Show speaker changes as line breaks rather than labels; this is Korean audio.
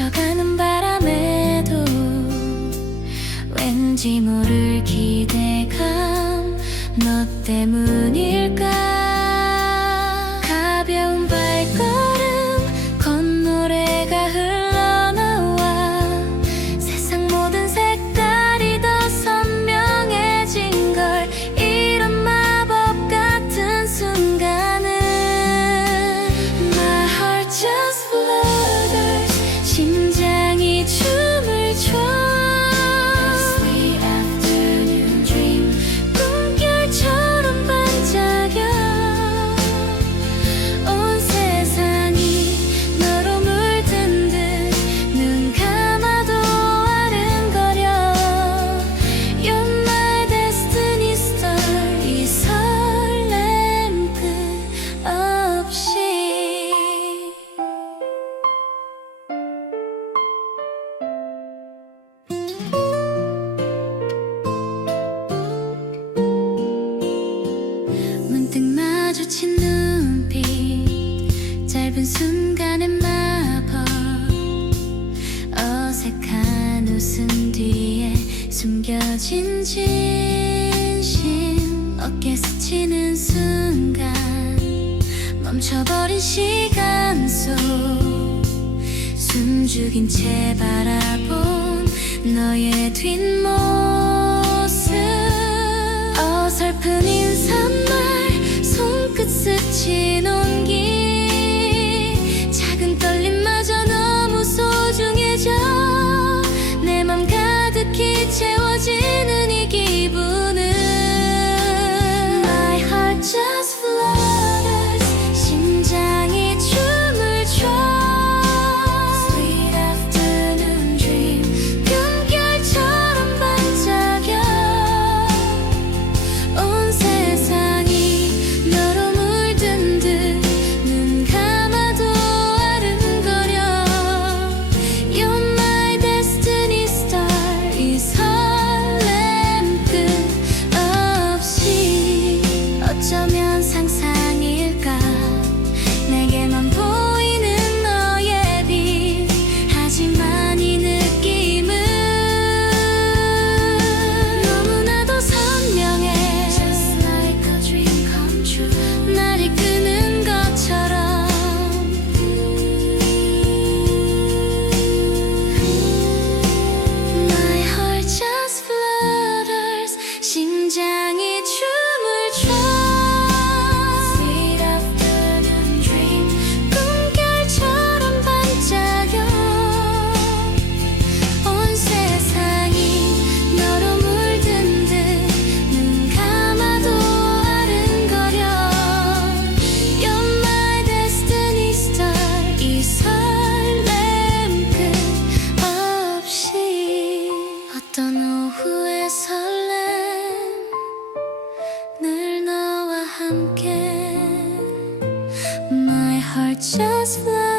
스쳐가는 바람에도 왠지 모를 기대감. 너 때문일까? 마주친 눈빛 짧은 순간의 마법. 어색한 웃음 뒤에 숨겨진 진심 어깨 스치는 순간 멈춰버린 시간 속. 숨죽인 채 바라본 너의 뒷모습. 신혼기. 작은 떨림마저 너무 소중해져. 내 맘 가득히 채워지는 tell me pumpkin. My heart just
flows